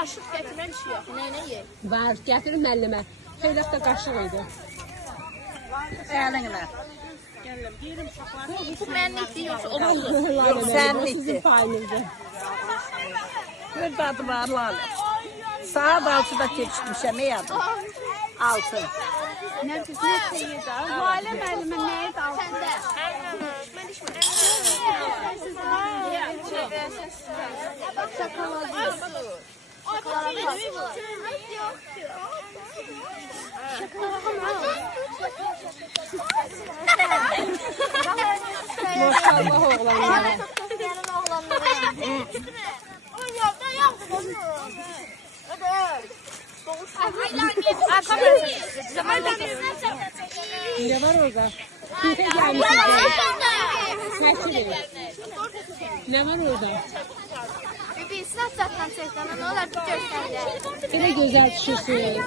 qaşıq gətirən şey yox. Nə ye? Var, gətirin müəllimə. Xeyli də qaşıq idi. Əlinlə. Bu mənlikdir yoxsa o mudur? Yox, sənlikdir. Sizin payınızdır. Bir dadı var Lalə. Saat 6'da keçmişəm, ey adım. 6. Nərgiz nə yedi? Lalə müəllimə nə yedi? Səndə. Mən içmirəm. Maşallah oğlanlara. Ne var orada? Kimse gelmiş. Şaşırın. Ne var orada? Bir sınav zaten çekten ne olar bir gösterdi. Ne güzel düşürsün.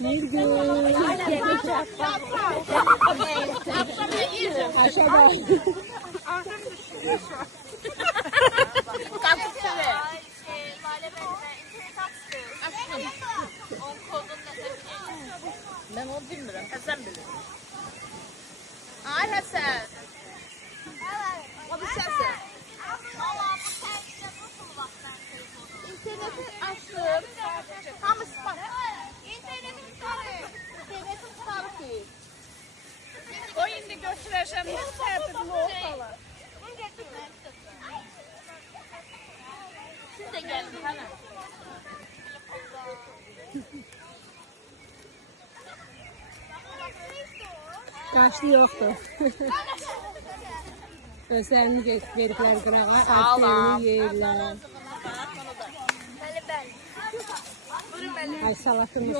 Bir gün. Aşağıda. Kalkıp söyle. Ben onu bilmirəm, Həsən bilir. Ay Həsən. O bir səsin. İnterneti açdım. Hamısı bak. İnternetim tutarı. İnternetim tutarı ki. O indi götürəcəm, tərtibli olsalar. Siz de gelin hemen. Qaşlı yoxdur. Özlərini veriblər qırağa, ətlərini yeyirlər. Ay salatımız.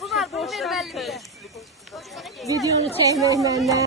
Bunlar bunu ver belli. Videonu çəkmək məndən.